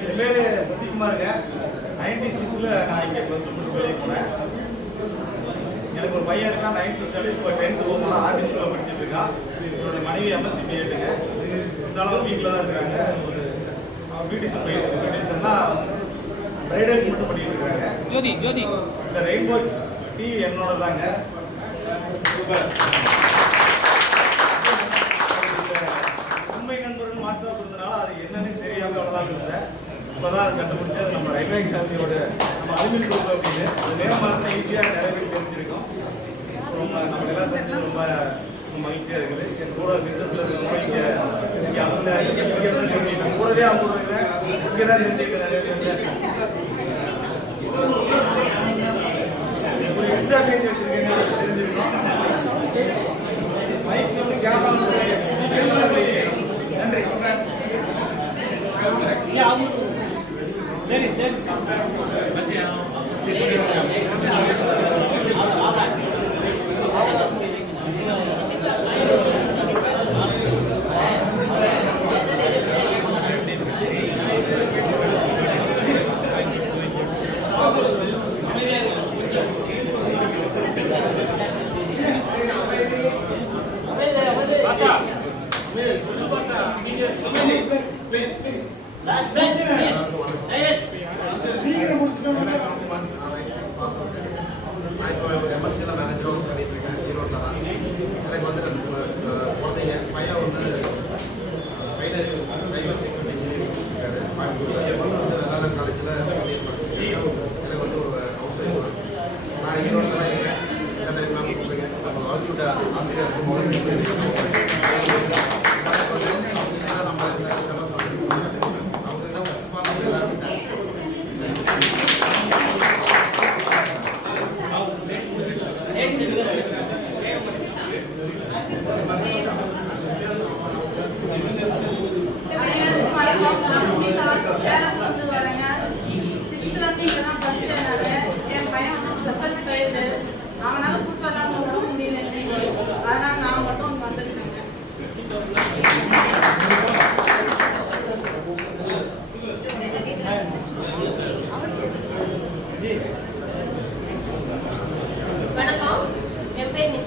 என் பேர் சசிகுமாருங்க நைன்டி சிக்ஸில் நான் இங்கே ப்ளஸ் டூ முடிச்சு வெளியே போனேன் எனக்கு ஒரு பையன் இருக்கான் நைன்த்து ஸ்டாண்டர்ட் இப்போ டென்த்து போகும்போது ஆர்டி ஸ்கூலில் படிச்சுட்டு இருக்கான் என்னோட மனைவி எம்எஸ்சி பிஎட்டுங்க இருந்தாலும் அவன் வீட்டில் தான் இருக்காங்க ஒரு அவன் பியூட்டிஷன் போயிட்டு பியூட்டிஷன் தான் ப்ரைடலுக்கு மட்டும் பண்ணிட்டு இருக்காங்க ஜோதி ஜோதி. இந்த ரெயின்போ டிவி என்னோட தாங்க சூப்பர் உண்மை நண்பர்கள் வாட்ஸ்அப் இருந்தனால அது என்னன்னு தெரியாம அவ்வளோதான் இருந்தேன் இப்போதான் அது கண்டுபிடிச்சது நம்ம ரயில்வே கம்பெனியோட நம்ம அறிவியல் குரூப் அப்படின்னு. அது நேரம் ஈஸியாக நிறைய பேர் தெரிஞ்சிருக்கும். ரொம்ப நம்ம எல்லாம் செஞ்சது ரொம்ப ரொம்ப மகிழ்ச்சியாக இருக்குது. என் கூட பிஸ்னஸில் இருக்கிறவங்க இங்கே இங்கே அவங்க இங்கே கூடவே அவங்க இருக்கிறேன். இங்கே தான் தெரிஞ்சுக்கிட்டு நிறைய பேர் ஒரு எக்ஸ்ட்ரா பேசி வச்சு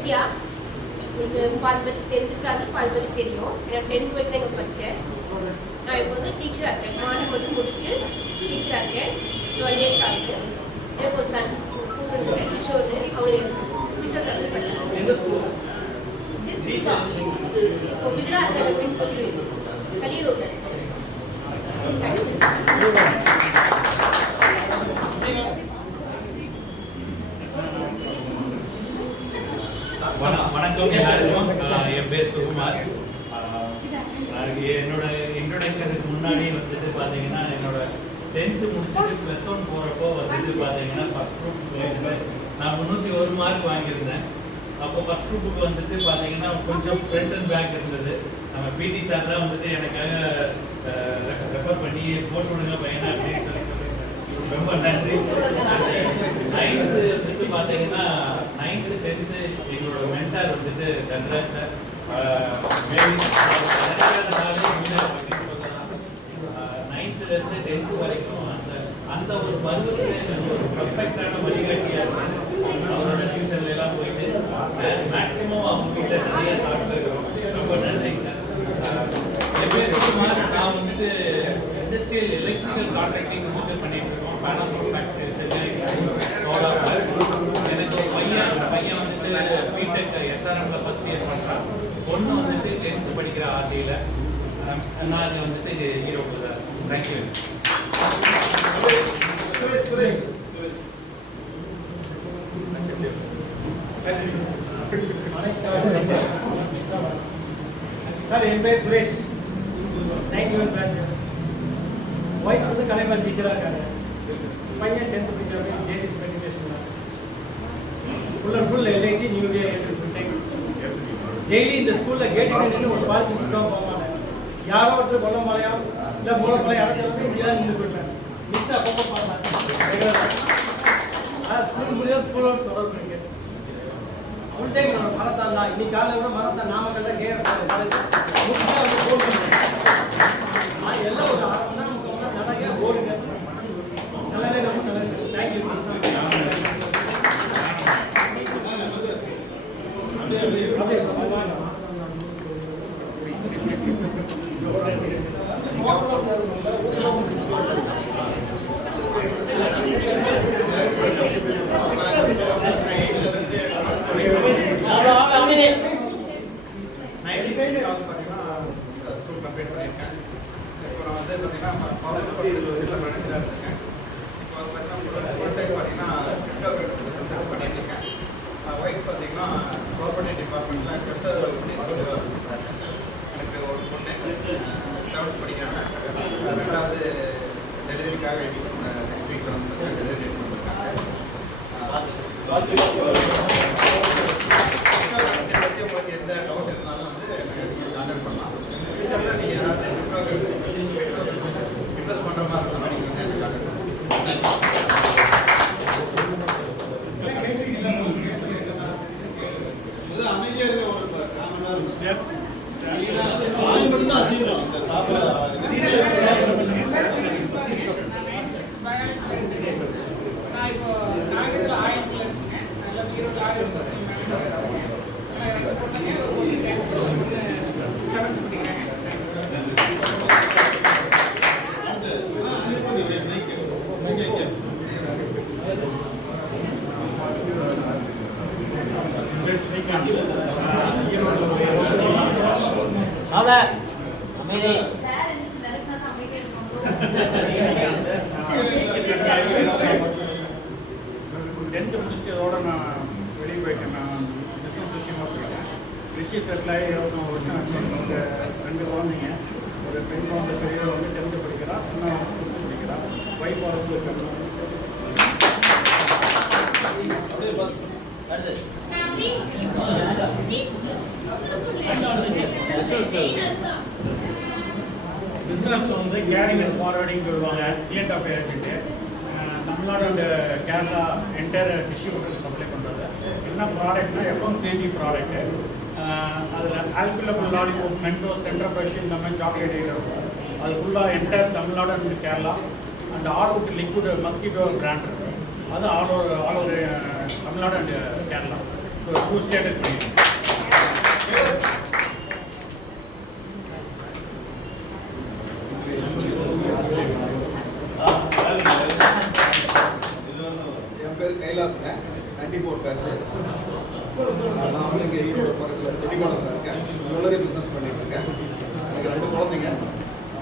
என் பேர் நித்யா எனக்கு பால் பற்றி தெரிஞ்சிருக்காங்க தெரியும். எனக்கு டென்த் வரைக்கும் தான் இங்கே படித்தேன் நான் இப்போ வந்து டீச்சராக இருக்கேன். மார்னிங் மட்டும் முடிச்சுட்டு டீச்சராக இருக்கேன். டுவெல் இயர்ஸ் ஆகுது. எனக்கு ஒரு சன் கூப்பிட்டு கிஷோர் அவர் பிசியோதெரபி படிச்சாங்க எந்த ஸ்கூல் இப்போ குஜராத் அப்படின்னு சொல்லி கலியூர் வண- வணக்கம் எல்லாருக்கும் அஹ் என் பேர் சுகுமார் அஹ் நான் என்னோட இன்ட்ரோடக்ஷனுக்கு முன்னாடி வந்துட்டு பார்த்தீங்கன்னா என்னோட டென்த்து முடிச்சுட்டு ப்ளஸ் ஒன் போகிறப்போ வந்துட்டு பார்த்தீங்கன்னா ஃபஸ்ட் குரூப் நான் முந்நூற்றி ஒரு மார்க் வாங்கியிருந்தேன் அப்போ ஃபஸ்ட் குரூப்புக்கு வந்துட்டு பார்த்தீங்கன்னா கொஞ்சம் ஃப்ரண்ட் அண்ட் பேக் இருந்தது. நம்ம பிடி சார் தான் வந்துட்டு எனக்காக ரெஃபர் பண்ணி போட்டு விடுங்க பையனா அப்படின்னு சொல்லி ரொம்ப நன்றி. நைன்த்து வந்துட்டு பார்த்தீங்கன்னா நைன்த்து டென்த்து எங்களோட மென்டார் வந்துட்டு கன்ராஜ் சார் நைன்த்துலேருந்து டென்த்து வரைக்கும் அந்த அந்த ஒரு பருவத்தில் எனக்கு ஒரு பர்ஃபெக்டான வழிகாட்டி இருக்கு அவரோட டியூஷன்ல எல்லாம் போயிட்டு மேக்ஸிமம் அவங்க வீட்டில் நிறைய சாப்பிட்டுருக்கோம் ரொம்ப நன்றிங்க சார் என் பேர் நான் வந்துட்டு இண்டஸ்ட்ரியல் எலக்ட்ரிக்கல் கான்ட்ராக்டிங் வந்துட்டு பண்ணிட்டு இருக்கோம் பேனல் ஃபேக்டரி சென்னை சோலார் எனக்கு பையன் பையன் வந்துட்டு பிடெக் எஸ்ஆர்எம்ல ஃபர்ஸ்ட் இயர் பண்ணுறான் பொண்ணு வந்துட்டு டென்த்து படிக்கிற ஆசையில் நான் வந்துட்டு ஹீரோ தான் தேங்க்யூ சுரேஷ் சுரேஷ் சுரேஷ் நன்றி சார் என் பேர் Suresh. Ninety one batch wife வந்து கலைமன் டீச்சராக இருக்காங்க பையன் டென்த் படிக்கிறாங்க Jaycees meditation full and full LIC new daily இந்த ஸ்கூலில் கேட்டு நின்று ஒரு பாலிசி போக மாட்டேன் யாரோ ஒருத்தர் கொல்ல மலையாம் இல்லை மூலப்பழம் யாராச்சும் வந்து இங்கே நின்று போயிட்டேன் மிஸ் அப்பப்போ பார்த்தேன் ஸ்கூல் முடியாது ஸ்கூலோட தொடர்பு இருக்கு. ஃபுல் டைம் நான் மரத்தான் தான். இன்னைக்கு காலையில் கூட மரத்தான் நாம Ikaw po. திருச்சி செட்டில் ஆகி இருபத்தி வருஷம் ஆச்சு. ரெண்டு குழந்தைங்க. ஒரு பெண் குழந்தை பெரியவர் வந்து டென்த்து படிக்கிறான் சின்ன ஃபிஃப்த்து படிக்கிறான் ஒய்ஃப் அரசு பிஸ்னஸ் வந்து கேரிங் அண்ட் ஃபார்வர்டிங் சொல்லுவாங்க CEAT of agent Tamil Nadu and Kerala entire distributor supply பண்ணுறது என்ன ப்ராடக்ட்னா எஃப்எம்சிஜி ப்ராடக்ட்டு அதில் Alpenliebe lollipop Mento center fresh இந்த மாதிரி சாக்லேட் ஐட்டம் இருக்கும் அது ஃபுல்லாக entire Tamil Nadu and Kerala and all out liquid mosquito brand இருக்கு. அது all over all over Tamil Nadu and Kerala two state பண்ணியிருக்கோம் என் பேர் கைலாஸுங்க. நைன்டி ஃபோர் பேட்ச்சு நான் வந்து இங்கே ஈரோடு பக்கத்தில் செடிபாளத்தில் இருக்கேன். ஜுவல்லரி பிஸ்னஸ் பண்ணிட்டு இருக்கேன். எனக்கு ரெண்டு குழந்தைங்க.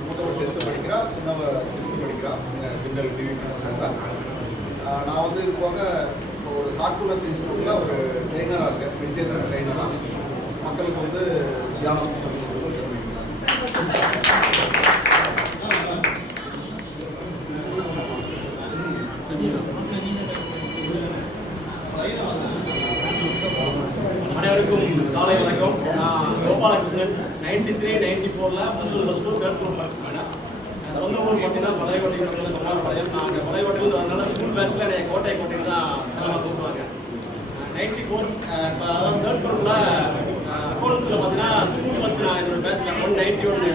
மூத்தவ டென்த்து படிக்கிறா சின்னவ சிக்ஸ்த்து படிக்கிறா. இங்கே திண்டல் டிவி நான் வந்து இது போக ஒரு தாட்ஃபுல்னஸ் இன்ஸ்டியூட்டில் ஒரு ட்ரெயினராக இருக்கேன். மெடிடேஷன் ட்ரெயினராக மக்களுக்கு வந்து தியானம் சொல்லி கொடுக்குறேன். அனைவருக்கும் காலை வணக்கம் நான் கோபாலகிருஷ்ணன் நைன்டி த்ரீ நைன்டி ஃபோரில் plus one plus two third group படிச்சிருக்கேன் சொந்த ஊர் பார்த்தீங்கன்னா பழையகோட்டையில் குமாரபாளையம் நான் அங்கே பழையகோட்டையில் அதனால ஸ்கூல் பேட்சில் என்னை கோட்டை கோட்டையில் தான் செலவாக கூப்பிடுவாங்க நைன்டி ஃபோர் இப்போ அதாவது தேர்ட் குரூப்பில் அக்கௌண்ட்ஸில் பார்த்தீங்கன்னா ஸ்கூல் ஃபஸ்ட் நான் என்னோட பேட்சில் ஒன் நைன்டி ஒன்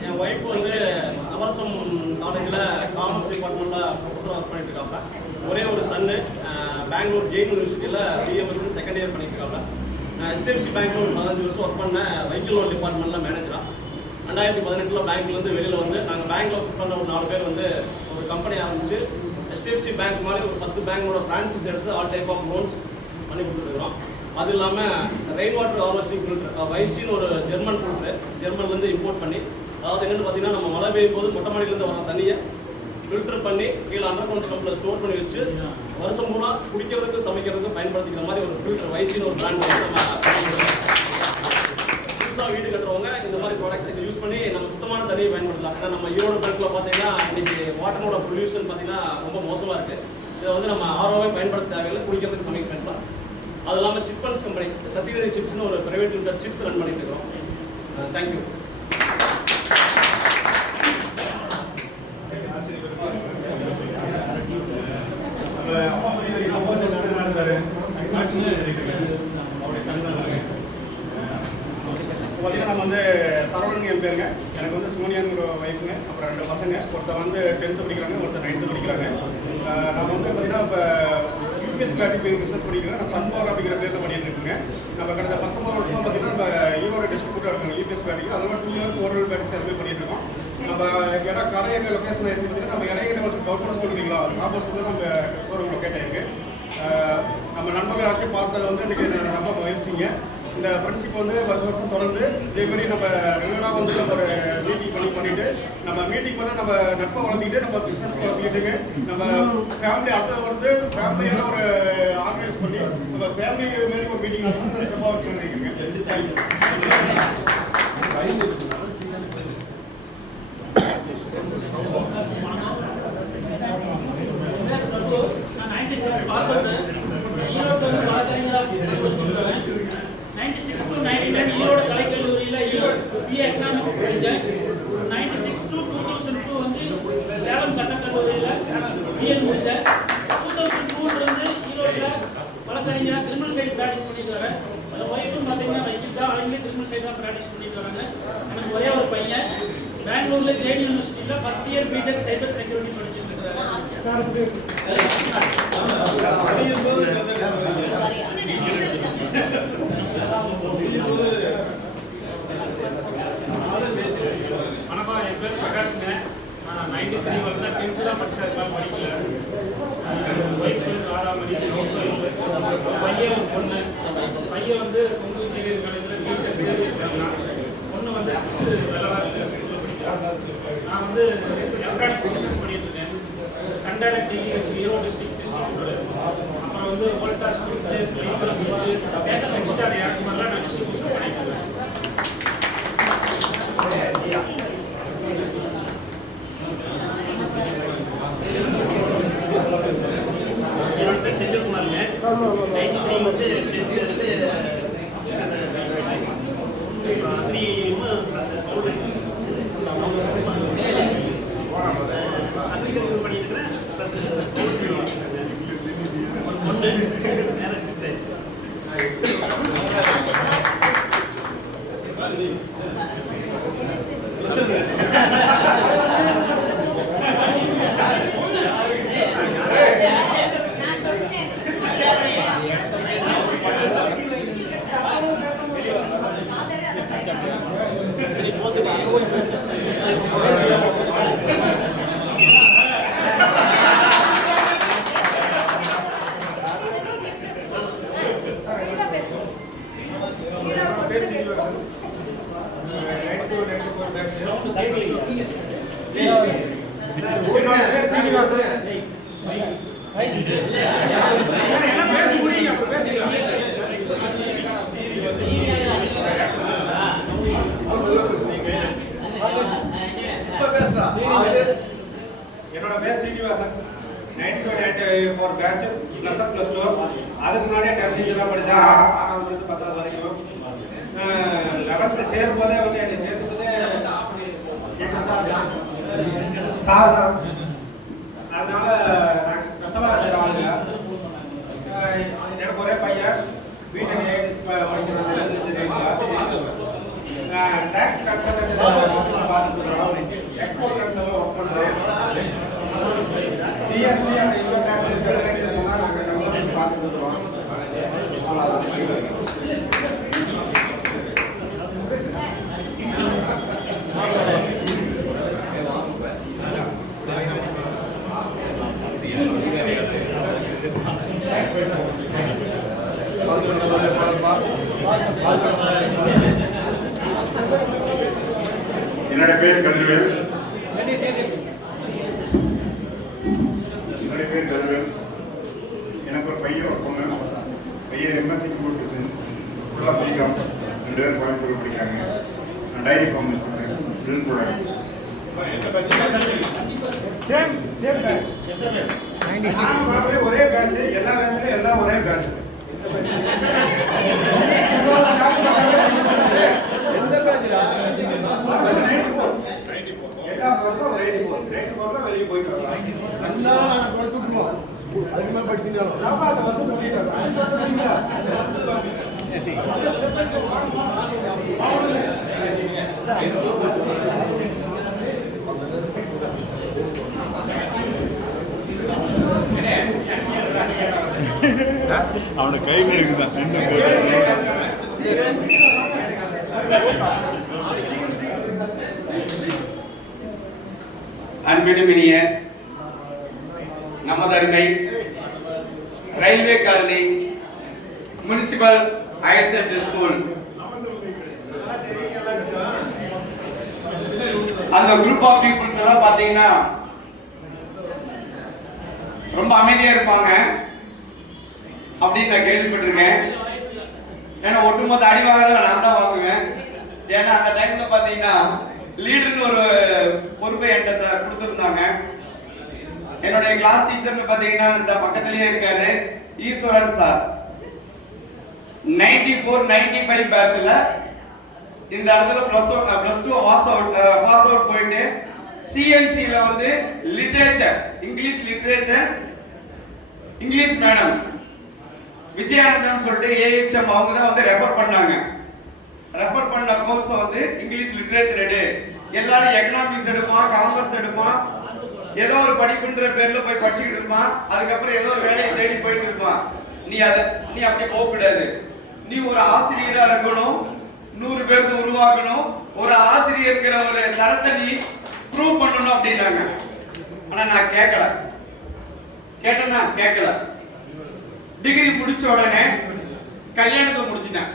என் ஒய்ஃப் வந்து அவசம் காலேஜில் காமர்ஸ் டிபார்ட்மெண்ட்டில் ப்ரொஃபஸர் ஒர்க் பண்ணிட்டு இருக்காங்க ஒரே ஒரு சன்னு பெங்களூர் ஜெயின் யூனிவர்சிட்டியில் பிஎம்எஸ்சி செகண்ட் இயர் பண்ணிட்டு இருக்காங்க நான் எஸ்டிஎஃப்சி பேங்க்கில் ஒரு பதினஞ்சு வருஷம் ஒர்க் பண்ணேன் வெஹிக்கிள் லோன் டிபார்ட்மெண்ட்டில் மேனேஜராக ரெண்டாயிரத்தி பதினெட்டில் பேங்க்லேருந்து வெளியில் வந்து நாங்கள் பேங்க்கில் ஒர்க் பண்ண ஒரு நாலு பேர் வந்து கம்பெனி ஆரம்பிச்சு ஹெச்டிஎஃப்சி பேங்க் மாதிரி ஒரு பத்து பேங்கோட பிரான்சஸ் எடுத்து ஆல் டைப் ஆஃப் லோன்ஸ் பண்ணி கொடுத்துருக்குறோம். அது இல்லாமல் ரெயின் வாட்டர் ஹார்வெஸ்டிங் ஃபில்டர் வைசின்னு ஒரு ஜெர்மன் ஃபில்டர் ஜெர்மன்லேருந்து இம்போர்ட் பண்ணி அதாவது என்னென்னு பார்த்தீங்கன்னா நம்ம மழை பெய்யும் போது மொட்டை மாடியிலேருந்து வர தண்ணியை ஃபில்டர் பண்ணி கீழே அண்டர் கிரவுண்ட் ஸ்டம்பில் ஸ்டோர் பண்ணி வச்சு வருஷம் பூரா குடிக்கிறதுக்கு சமைக்கிறதுக்கு பயன்படுத்திக்கிற மாதிரி ஒரு ஃபில்டர் வைசின்னு ஒரு பிராண்ட் வந்து நம்ம புதுசாக வீடு கட்டுறவங்க இந்த மாதிரி ப்ராடக்ட் யூஸ் பண்ணி நம்ம சுத்தமான தண்ணியை பயன்படுத்தலாம். ஏன்னா நம்ம ஈரோடு பேங்க்கில் பார்த்தீங்கன்னா இன்னைக்கு வாட்டரோட பொல்யூஷன் பார்த்தீங்கன்னா ரொம்ப மோசமாக இருக்குது இதை வந்து நம்ம ஆர்வமே பயன்படுத்த தேவையில்லை குடிக்கிறதுக்கு சமைக்க பண்ணலாம் அது இல்லாமல் சிப்பன்ஸ் கம்பெனி சத்யகிரி சிப்ஸ்னு ஒரு பிரைவேட் லிமிடெட் சிப்ஸ் ரன் பண்ணிட்டு இருக்கோம் தேங்க்யூ uh, நம்ம அப்பா பத்தி அப்பா வந்து என்ன இருந்தாரு அவருடைய சன் தான் இருக்காரு. இப்போ பார்த்தீங்கன்னா நம்ம வந்து சரவணன் என் பேருங்க எனக்கு வந்து சுமனியாங்கிற ரெண்டு பசங்க ஒருத்தர் வந்து டென்த்து படிக்கிறாங்க ஒருத்தர் நைன்த்து படிக்கிறாங்க. நான் நம்ம வந்து பார்த்தீங்கன்னா இப்போ யூபிஎஸ் கிளாட்டிஃபை பிஸ்னஸ் பண்ணிக்கிறேன் நான் சன்போர் அப்படிங்கிற பேரில் பண்ணிட்டு இருக்குங்க. நம்ம கடந்த பத்தொம்பது வருஷம் பார்த்தீங்கன்னா நம்ம ஈரோடு டிஸ்ட்ரிபியூட்டர் இருக்காங்க யூபிஎஸ் கிளாட்டிக்கு அதெல்லாம் டூ இயர்ஸ் ஓரல் பேட்டிஸ் எல்லாமே பண்ணிட்டு இருக்கோம். நம்ம இடம் கடை எங்கள் லொக்கேஷன் எடுத்து பார்த்தீங்கன்னா நம்ம இடையில வச்சு கவர்மெண்ட் சொல்லுவீங்களா ஆப்போசிட் தான் நம்ம ஷோரூம் லொக்கேட் நம்ம நண்பர்கள் எல்லாத்தையும் பார்த்தது வந்து இன்னைக்கு ரொம்ப நம்ப முயற்சிங்க. இந்த ஃப்ரெண்ட்ஷிப் வந்து வருஷம் வருஷம் தொடர்ந்து இதே மாதிரி நம்ம ரெகுலராக வந்து நம்ம ஒரு மீட்டிங் பண்ணி பண்ணிட்டு நம்ம மீட்டிங் பண்ண நம்ம நட்பை வளர்த்திக்கிட்டு நம்ம பிஸ்னஸ் வளர்த்திக்கிட்டுங்க. நம்ம ஃபேமிலி அடுத்த வந்து ஃபேமிலியெல்லாம் ஒரு ஆர்கனைஸ் பண்ணி நம்ம ஃபேமிலி மாரி ஒரு மீட்டிங் நடத்தி ஸ்டெப்பாக இருக்கு பண்ணிருக்கீங்க thank you ninety six pass out Erode வந்து வழக்கறிஞராக ninety six to ninety nine Erode கலைக்கல்லூரியில் ஈரோடு பிஏ எக்கனாமிக்ஸ் படித்தேன் ninety six to two thousand two வந்து சேலம் சட்டக்கல்லூரியில் பிஏ முடித்தேன் டூ தௌசண்ட் டூலேருந்து ஈரோட்டில் வழக்கறிஞராக கிரிமினல் சைடு ப்ராக்டிஸ் பண்ணிட்டு வரேன் ஒய்ஃபும் பார்த்தீங்கன்னா வைக்கில் கிரிமினல் சைடு தான் ப்ராக்டிஸ் பண்ணிட்டு வராங்க எனக்கு ஒரே ஒரு பையன். பெங்களூரில் ஸ்டேட் யூனிவர்சிட்டியில் first year BTech cyber security படிச்சுட்டு இருக்கிறாரு வணக்கம் என் பேர் பிரகாஷ்ங்க. நான் நைன்டி த்ரீ வந்து டென்த்து தான் படித்தேன் அதுக்கெல்லாம் படிக்கல ஒய்ஃபு ராதாமணி ஹவுஸ் ஒய்ஃபு பையன் ஒரு பொண்ணு பையன் வந்து கொங்கு இன்ஜினியரிங் காலேஜில் டீச்சர் தேர்வு இருக்காங்க பொண்ணு வந்து சிக்ஸ்த்து வெள்ளவாரத்தில் படிக்கிறாங்க நான் வந்து எலக்ட்ரானிக்ஸ் பிஸ்னஸ் பண்ணிட்டு இருக்கேன் Sun Direct TV Erode district அப்புறம் வந்து வோல்டாஸ் ஃப்ரிட்ஜு லைப்ரரி ஃப்ரிட்ஜு பேச எக்ஸ்ட்ரா எனக்கு மாதிரிலாம் நான் டிஸ்ட்ரிபியூஷன் பண்ணிட்டு இருக்கேன் என்னோட பேர் செந்தில்குமாருங்க நைன்டி த்ரீ வந்து டென்த்து வந்து அன்பினுமினிய நமது railway colony municipal higher secondary school. அந்த குரூப் ஆஃப் பீப்புள்ஸ் எல்லாம் பார்த்தீங்கன்னா ரொம்ப அமைதியா இருப்பாங்க. அப்படின்னு நான் கேள்விப்பட்டிருக்கேன். ஏன்னா ஒட்டுமொத்த அடி வாங்குறதுல நான் தான் வாங்குவேன் ஏன்னா அந்த டைம்ல பாத்தீங்கன்னா லீடர்னு ஒரு பொறுப்பை என்கிட்ட கொடுத்துருந்தாங்க. என்னுடைய கிளாஸ் டீச்சர்னு பாத்தீங்கன்னா இந்த பக்கத்திலேயே இருக்காரு Eswaran sir. Ninety four ninety five பேட்ச்ல இந்த இடத்துல plus one plus two pass out pass out போயிட்டு சிஎன்சில வந்து literature English literature English madam Vijayanandan சொல்லிட்டு ஏஹெச்எம் அவங்க தான் வந்து ரெஃபர் பண்ணாங்க. ரெஃபர் பண்ண கோர்ஸ் வந்து இங்கிலீஷ் லிட்ரேச்சர் எடு. எல்லாரும் எக்கனாமிக்ஸ் எடுப்பான் காமர்ஸ் எடுப்பான் ஏதோ ஒரு படிப்புன்ற பேர்ல போய் படிச்சுக்கிட்டு இருப்பான் அதுக்கப்புறம் ஏதோ ஒரு வேலையை தேடி போயிட்டு இருப்பான் நீ அத நீ அப்படி போக கூடாது நீ ஒரு ஆசிரியரா இருக்கணும். நூறு பேருக்கு உருவாக்கணும். ஒரு ஆசிரியர்ங்கிற ஒரு தரத்தை நீ ப்ரூவ் பண்ணணும் அப்படின்னாங்க. ஆனா நான் கேட்கல கேட்டேன்னா கேட்கல டிகிரி முடிச்ச உடனே கல்யாணத்தை முடிஞ்சிட்டேன்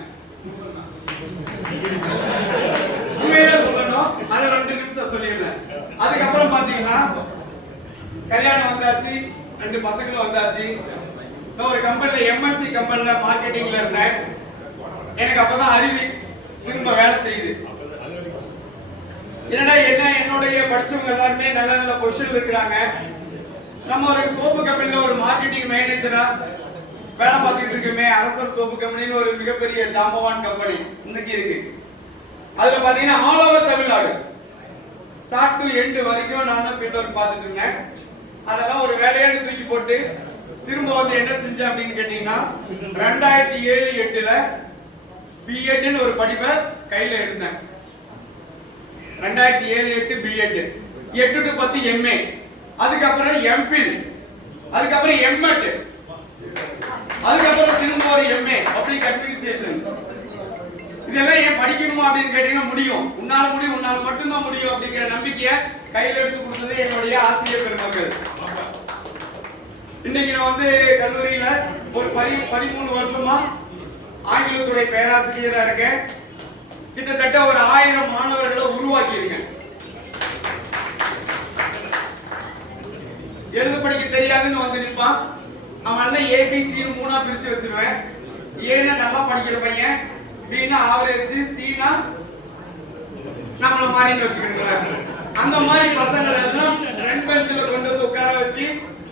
உண்மையில சொல்லணும். அதை ரெண்டு நிமிஷம் சொல்லிடுறேன். அதுக்கப்புறம் பாத்தீங்கன்னா கல்யாணம் வந்தாச்சு ரெண்டு பசங்களும் வந்தாச்சு. நான் ஒரு கம்பெனில எம்என்சி கம்பெனில மார்க்கெட்டிங்ல இருந்தேன். எனக்கு அப்பதான் அறிவி திரும்ப வேலை செய்யுது. என்னடா என்ன என்னுடைய படிச்சவங்க எல்லாருமே நல்ல நல்ல பொசிஷன் இருக்கிறாங்க. நம்ம ஒரு சோப்பு கம்பெனில ஒரு மார்க்கெட்டிங் மேனேஜரா வேலை பார்த்துக்கிட்டு இருக்குமே அரசன் சோப்பு கம்பெனின்னு ஒரு மிகப்பெரிய ஜாம்பவான் கம்பெனி இன்னைக்கு இருக்கு. அதுல பாத்தீங்கன்னா all over Tamil Nadu. Start to end வரைக்கும் நான் தான் ஃபீல்ட் ஒர்க் பார்த்துட்டு இருந்தேன். அதெல்லாம் ஒரு வேலையாடு தூக்கி போட்டு திரும்ப வந்து என்ன செஞ்சேன் அப்படின்னு கேட்டீங்கன்னா ரெண்டாயிரத்தி ஏழு எட்டுல பிஎட்னு ஒரு படிப்பை கையில எடுத்தேன். ரெண்டாயிரத்தி ஏழு எட்டு பிஎட் எட்டு டு பத்து எம்ஏ அதுக்கப்புறம் எம்ஃபில் அதுக்கப்புறம் எம்எட் அதுக்கப்புறம் திரும்ப ஒரு எம்ஏ பப்ளிக் அட்மினிஸ்ட்ரேஷன் இதெல்லாம் ஏன் படிக்கணுமா அப்படின்னு கேட்டீங்கன்னா முடியும். உன்னால முடியும் உன்னால மட்டும்தான் முடியும் அப்படிங்கிற நம்பிக்கையை கையில் எடுத்து கொடுத்தது என்னுடைய ஆசிரியர் பெருமக்கள். இன்னைக்கு நான் வந்து கல்லூரியில ஒரு பதி பதிமூணு வருஷமா ஆங்கிலத்துறை பேராசிரியரா இருக்கேன். கிட்டத்தட்ட ஒரு ஆயிரம் மாணவர்களை உருவாக்கியிருக்கேன். எழுத படிக்க தெரியாதுன்னு வந்து நிற்பான் ஏபிசின்னு மூணா பிரிச்சு வச்சிருவேன். ஏன்னா நல்லா படிக்கிற பையன் பின்னா ஆவரேஜ் சினா நம்மள மாதிரி வச்சுக்கிடுங்களேன் அந்த மாதிரி பசங்களை எல்லாம் ரெண்டு பெஞ்சில் கொண்டு வந்து உட்கார வச்சு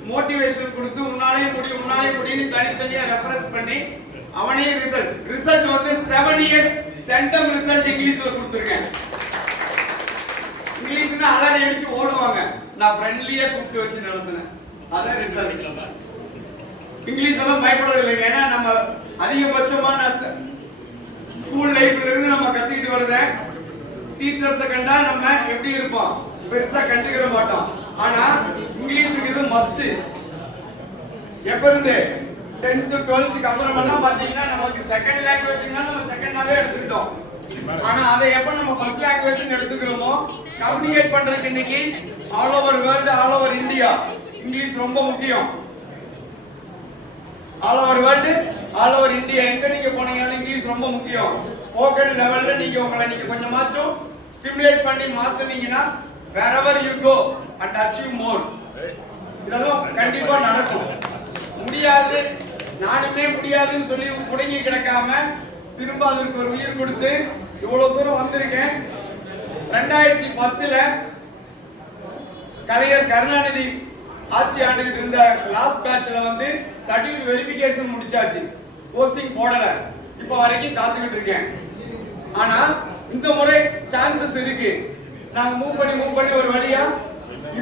மோட்டிவேஷன் கொடுத்து உன்னாலே முடி உன்னாலே முடியும்னு தனித்தனியா ரெஃபரன்ஸ் பண்ணி அவனே ரிசல்ட் ரிசல்ட் வந்து செவன் இயர்ஸ் சென்டம் ரிசல்ட் இங்கிலீஷ்ல கொடுத்துருக்கேன். இங்கிலீஷ்னா அலறி அடிச்சு ஓடுவாங்க. நான் ஃப்ரெண்ட்லியா கூப்பிட்டு வச்சு நடத்தினேன். அதான் ரிசல்ட் இங்கிலீஷ் எல்லாம் பயப்படுறது இல்லைங்க ஏன்னா நம்ம அதிகபட்சமான ஸ்கூல் லைஃப்ல இருந்து நம்ம கத்துக்கிட்டு வரத டீச்சர்ஸை கண்டா நம்ம எப்படி இருப்போம்? பெருசா கண்டுக்கிற மாட்டோம். ஆனா இங்கிலீஷுக்கு இது மஸ்ட் எப்ப இருந்து? டென்த் டுவெல்த்துக்கு அப்புறம் எல்லாம் பாத்தீங்கன்னா நமக்கு செகண்ட் லாங்குவேஜ்னா நம்ம செகண்டாவே எடுத்துக்கிட்டோம். ஆனா அதை எப்ப நம்ம ஃபர்ஸ்ட் லாங்குவேஜ் எடுத்துக்கிறோமோ கம்யூனிகேட் பண்றதுக்கு இன்னைக்கு all over world all over India English ரொம்ப முக்கியம். All over world all over India எங்கே நீங்கள் போனீங்கனாலும் இங்கிலீஷ் ரொம்ப முக்கியம். ஸ்போக்கன் லெவலில் நீங்கள் உங்களை நீங்கள் கொஞ்சமாச்சும் ஸ்டிமுலேட் பண்ணி மாற்றுனீங்கன்னா wherever you go and achieve more இதெல்லாம் கண்டிப்பாக நடக்கும். முடியாது. நானுமே முடியாதுன்னு சொல்லி முடங்கி கிடக்காம திரும்ப அதற்கு ஒரு உயிர் கொடுத்து இவ்வளோ தூரம் வந்திருக்கேன். ரெண்டாயிரத்தி பத்தில் கலைஞர் கருணாநிதி ஆட்சி ஆண்டுகிட்டு இருந்த லாஸ்ட் பேட்ச்ல வந்து சர்டிபிகேட் வெரிஃபிகேஷன் முடிச்சாச்சு. போஸ்டிங் போடல. இப்போ வரைக்கும் காத்துக்கிட்டு இருக்கேன். ஆனா இந்த முறை சான்சஸ் இருக்கு. நாங்க மூவ் பண்ணி மூவ் பண்ணி ஒரு வழியா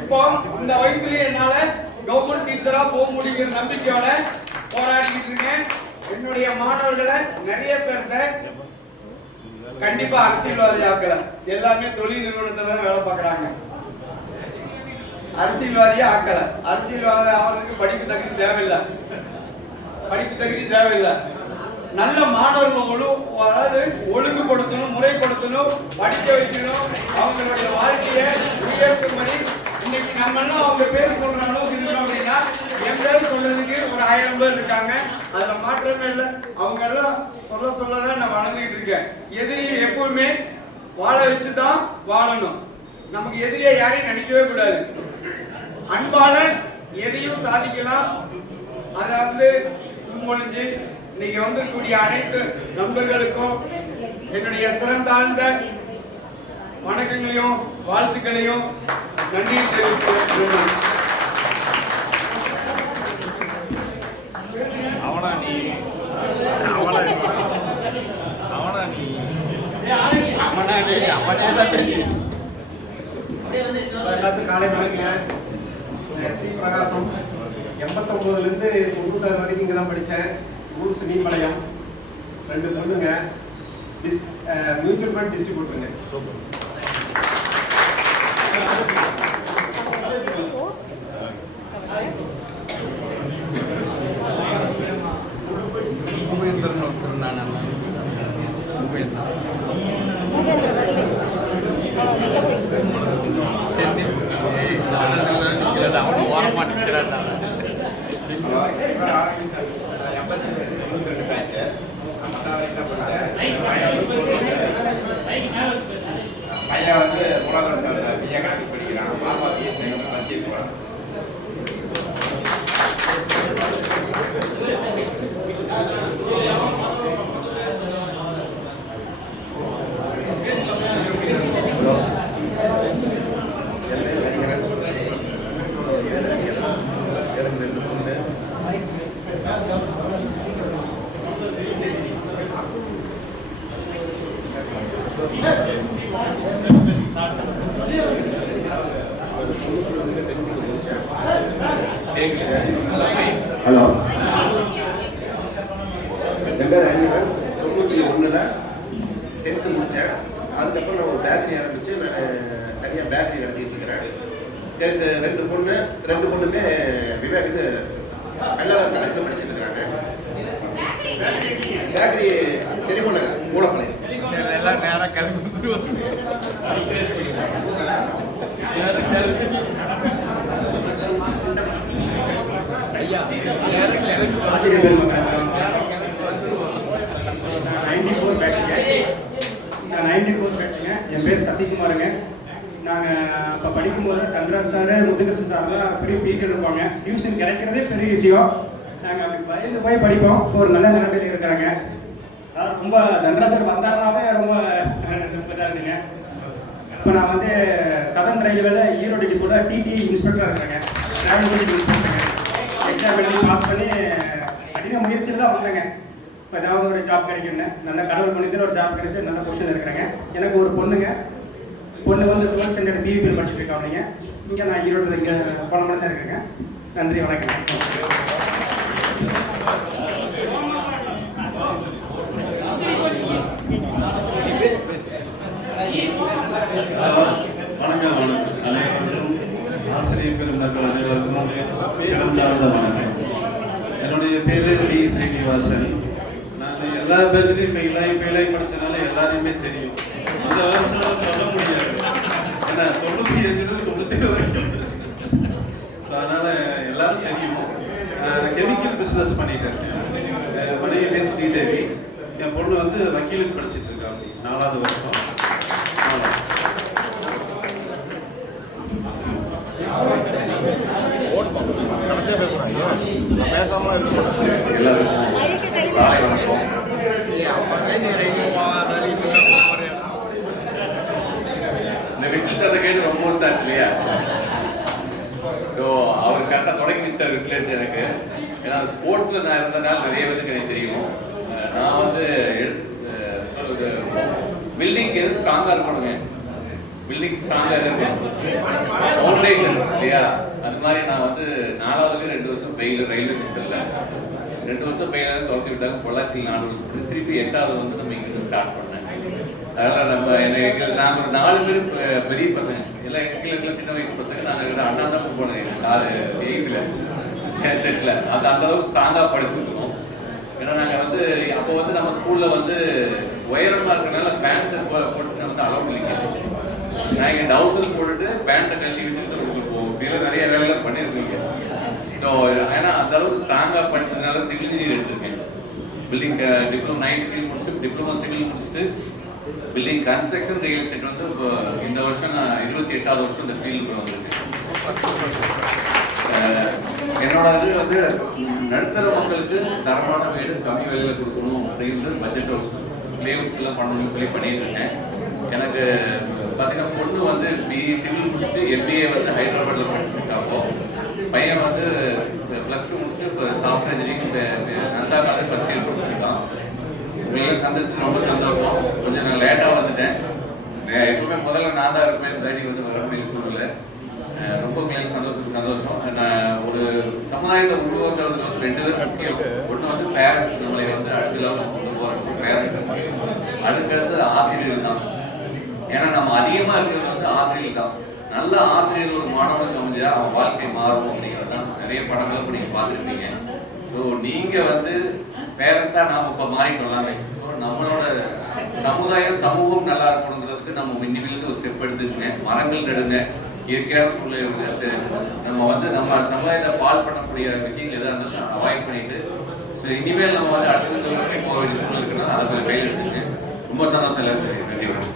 இப்போ இந்த வயசுலயே என்னால கவர்மெண்ட் டீச்சரா போக முடியுங்கிற நம்பிக்கையோட போராடிக்கிட்டு இருக்கேன். என்னுடைய மாணவர்களை நிறைய பேர்த்த கண்டிப்பா அரசியல்வாதி ஆக்கல எல்லாமே தொழில் நிறுவனத்துல தான் வேலை பார்க்கறாங்க. அரசியல்வாதியே ஆக்கல. அரசியல்வாதி ஆகிறதுக்கு படிப்பு தகுதி தேவையில்லை. படிப்பு தகுதி தேவையில்லை. நல்ல மாணவர்களும் அதாவது ஒழுங்குபடுத்தணும் முறைப்படுத்தணும் படிக்க வைக்கணும். அவங்களுடைய வாழ்க்கையை உயர்த்தும்படி இன்னைக்கு நம்ம என்ன அவங்க பேர் சொல்றாலும் அளவுக்கு அப்படின்னா என் பேர் சொல்றதுக்கு ஒரு ஆயிரம் பேர் இருக்காங்க. அதுல மாற்றமே இல்லை. அவங்க எல்லாம் சொல்ல சொல்லதான் நான் வளர்ந்துகிட்டு இருக்கேன். எதிரியை எப்பவுமே வாழ வச்சு தான் வாழணும். நமக்கு எதிரியா யாரையும் நினைக்கவே கூடாது. அன்பால எதையும் சாதிக்கலாம். அதை வந்து முன்மொழிஞ்சு இன்னைக்கு வந்திருக்கக்கூடிய அனைத்து நண்பர்களுக்கும் என்னுடைய சிறந்தாழ்ந்த வணக்கங்களையும் வாழ்த்துக்களையும் நன்றி தெரிவித்துக் அவனா நீ? அவனா நீ? அவனா நீ? அவனா நீ? அவனே தான் தெரியும். காலை வணக்கங்க எஸ்டி பிரகாசம். எண்பத்தொம்போதுலேருந்து தொண்ணூத்தாறு வரைக்கும் இங்கே தான் படித்தேன் ஊர் சினிமலையம் ரெண்டு பொண்ணுங்க. டிஸ் மியூச்சுவல் ஃபண்ட் டிஸ்ட்ரிபியூட்டருங்க உபேந்திரன் ஒருத்தர் நான் உபேந்திரன் சரி ஏய், இல்ல, அவனும் வர மாட்டேங்கிறான் பையன் வந்து மூலாதார சாலை பிஏ கணக்கு படிக்கிறான் பாப்பா பிஎஸ்சி படிச்சுட்டு போறான் எனக்கு ரெண்டு பொண்ணு ஹலோ என் பேர் அறிஞரன் தொண்ணூற்றி ஒன்றில் டென்த்து முடித்தேன் அதுக்கப்புறம் நான் ஒரு பேக்கரி ஆரம்பித்து நான் தனியாக பேக்கரி நடத்திட்டு இருக்கிறேன். எனக்கு ரெண்டு பொண்ணு ரெண்டு பொண்ணுமே விவேக் இது வெள்ளாளர் காலேஜில் படிச்சுட்டு இருக்கிறாங்க பேக்கரி டெலிஃபோன் நகர் மூலப்பாளையம் எல்லாம் நேரம் கிளம்பி நைன்டி ஃபோர் பேட்சுங்க நான் நைன்டி ஃபோர் பேசுங்க என் பேர் சசிகுமாருங்க. நாங்கள் இப்போ படிக்கும்போது கந்தராஜ் சார் முத்துகிருஷ்ணன் சார் தான் பெரிய பீக்கர் இருப்பாங்க. டியூஷன் கிடைக்கிறதே பெரிய விஷயம். நாங்கள் அப்படி பயந்து போய் படிப்போம். இப்போ ஒரு நல்ல நிலைமையில் இருக்கிறாங்க. சார் ரொம்ப தண்டராஜ் சார் வந்தாருனாவே ரொம்ப இதாக இருந்தீங்க இப்போ நான் வந்து சதன் ரயில்வேல ஈரோடு டிப்போட டிடி இன்ஸ்பெக்டராக இருக்கிறேங்க. டிராவல் இன்ஸ்பெக்டருங்க எக்ஸாம் எழுதி பாஸ் பண்ணி கடின முயற்சியில் தான் வந்தேங்க. இப்போ ஏதாவது ஒரு ஜாப் கிடைக்குன்னு நல்ல கடவுள் பண்ணிட்டு ஒரு ஜாப் கிடைச்சி நல்ல பொசிஷன் இருக்கிறேங்க. எனக்கு ஒரு பொண்ணுங்க. பொண்ணு வந்து டுவெல்த் ஸ்டாண்டர்ட் பிஇபியில் படிச்சுட்டு இருக்காங்க இங்கே நான் ஈரோடு இங்கே போன தான் இருக்கேங்க. நன்றி வணக்கம். வணக்கம் வணக்கம். அனைவருக்கும் ஆசிரியர் பெருமக்கள் அனைவருக்கும் சிறந்த வணக்கம். என்னுடைய பேரு பி ஸ்ரீனிவாசன். எல்லா பேஜ்லையும் ஃபெயில் ஆகி ஃபெயில் ஆகி படிச்சனால எல்லாரையுமே தெரியும். இந்த வருஷம் சொல்ல முடியாது. ஏன்னா தொண்ணூற்றி அஞ்சுல தொண்ணூற்றி வரைக்கும் அதனால எல்லாரும் தெரியும். நான் கெமிக்கல் பிஸ்னஸ் பண்ணிட்டு இருக்கேன். மனைவி பேர் ஸ்ரீதேவி. என் பொண்ணு வந்து வக்கீலுக்கு படிச்சிட்டு இருக்கா அப்படி. நாலாவது வருஷம். பேசாமலாம் இருக்கக்கூடாது எல்லாருக்கும் காலை வணக்கம் கரெக்டாக மிஸ்டர் ரெசிலியன்ஸ் எனக்கு. ஏன்னா ஸ்போர்ட்ஸில் நான் இருந்ததுனால நிறைய பேருக்கு எனக்கு தெரியும். நான் வந்து எடுத்து சொல்றது பில்டிங் எது ஸ்ட்ராங்காக இருக்கணுங்க? பில்டிங் ஸ்ட்ராங்காக இருக்கும் ஃபவுண்டேஷன் இல்லையா? அது மாதிரி நான் வந்து நாலாவதுலேயும் ரெண்டு வருஷம் ஃபெயில் ரயில்வே மிக்சரில் ரெண்டு வருஷம் ஃபெயிலாக துரத்தி விட்டாங்க பொள்ளாச்சியில் நாலு வருஷம் போட்டு திருப்பி எட்டாவது வந்து நம்ம இங்கிருந்து ஸ்டார்ட் பண்ணேன். அதனால நம்ம எனக்கு நாங்கள் நாலு பேர் பெரிய பசங்க. எல்லாம் எங்களுக்கு சின்ன வயசு பசங்க. நாங்கள் அண்ணா அது போனோம் எங்க எயித்தில் செட்டில் அது அந்த அளவுக்கு ஸ்ட்ராங்காக படிச்சுருக்கோம். ஏன்னா நாங்கள் வந்து அப்போ வந்து நம்ம ஸ்கூலில் வந்து உயரமாக இருக்கிறனால பேண்ட் போட்டு நம்ம வந்து அலௌட் இல்லைங்க. நான் இங்கே டவுசர் போட்டுட்டு பேண்ட்டை கழட்டி வச்சுட்டு கொடுத்துருப்போம் இப்படிலாம் நிறைய வேலையெல்லாம் பண்ணியிருக்கீங்க. ஸோ ஏன்னா அந்த அளவுக்கு ஸ்ட்ராங்காக படிச்சதுனால சிவில் இன்ஜினியர் எடுத்திருக்கேன். பில்டிங் டிப்ளமோ நைன்த் டிகிரி முடிச்சுட்டு டிப்ளமோ சிவில் முடிச்சுட்டு பில்டிங் கன்ஸ்ட்ரக்ஷன் ரியல் எஸ்டேட் வந்து இப்போ இந்த வருஷம் நான் இருபத்தி எட்டாவது வருஷம் இந்த ஃபீல்டுக்கு வந்துருக்கு என்னோட இது வந்து நடுத்தர மக்களுக்கு தரமான வீடு கம்மி விலையில கொடுக்கணும் அப்படின்றது பட்ஜெட் ஹவுஸ் லேஅவுட்ஸ் எல்லாம் பண்ணணும்னு சொல்லி பண்ணிட்டு இருக்கேன் எனக்கு பார்த்தீங்கன்னா பொண்ணு வந்து பிஇ சிவில் முடிச்சுட்டு எம்பிஏ வந்து ஹைதராபாத்ல படிச்சுட்டு இருக்காப்போ பையன் வந்து ப்ளஸ் டூ முடிச்சுட்டு இப்போ software engineering Nanda college first year முடிச்சுட்டு இருக்கான் உங்களை சந்திச்சு ரொம்ப சந்தோஷம். கொஞ்சம் நான் லேட்டாக வந்துட்டேன். எப்பவுமே முதல்ல நான் தான் இருப்பேன் தேடி வந்து வர முடியும் சூழ்நிலை ரொம்ப மேல் சந்தோஷம் சந்தோஷம். ஒரு சமுதாயத்தை உருவாக்குறதுல வந்து ரெண்டு பேரும் முக்கியம். ஒன்று வந்து பேரண்ட்ஸ் நம்மளை வந்து அடுத்த லெவலில் கொண்டு போகிறதுக்கு பேரண்ட்ஸ் முக்கியம். அதுக்கடுத்து ஆசிரியர்கள் தான். ஏன்னா நம்ம அதிகமாக இருக்கிறது வந்து ஆசிரியர்கள் தான். நல்ல ஆசிரியர் ஒரு மாணவனுக்கு அமைஞ்சா அவன் வாழ்க்கை மாறும் அப்படிங்கிறது தான் நிறைய படங்களை இப்போ நீங்கள் பார்த்துருப்பீங்க. ஸோ நீங்கள் வந்து பேரண்ட்ஸாக நாம் இப்போ எல்லாமே ஸோ நம்மளோட சமுதாயம் சமூகம் நல்லா இருக்கணுங்கிறதுக்கு நம்ம இனிமேல் ஒரு ஸ்டெப் எடுத்துக்கங்க. மரங்கள் நடுங்க. இயற்கையான சூழ்நிலை வந்து நம்ம வந்து நம்ம சமுதாயத்தை பால் பண்ணக்கூடிய விஷயங்கள் எதாக இருந்தாலும் அவாய்ட் பண்ணிட்டு ஸோ இனிமேல் நம்ம வந்து அடுத்த போக வேண்டிய சூழ்நிலை இருக்கிறனால அதை கையில் எடுத்துங்க ரொம்ப சந்தோஷம் இல்லை நன்றி வணக்கம்.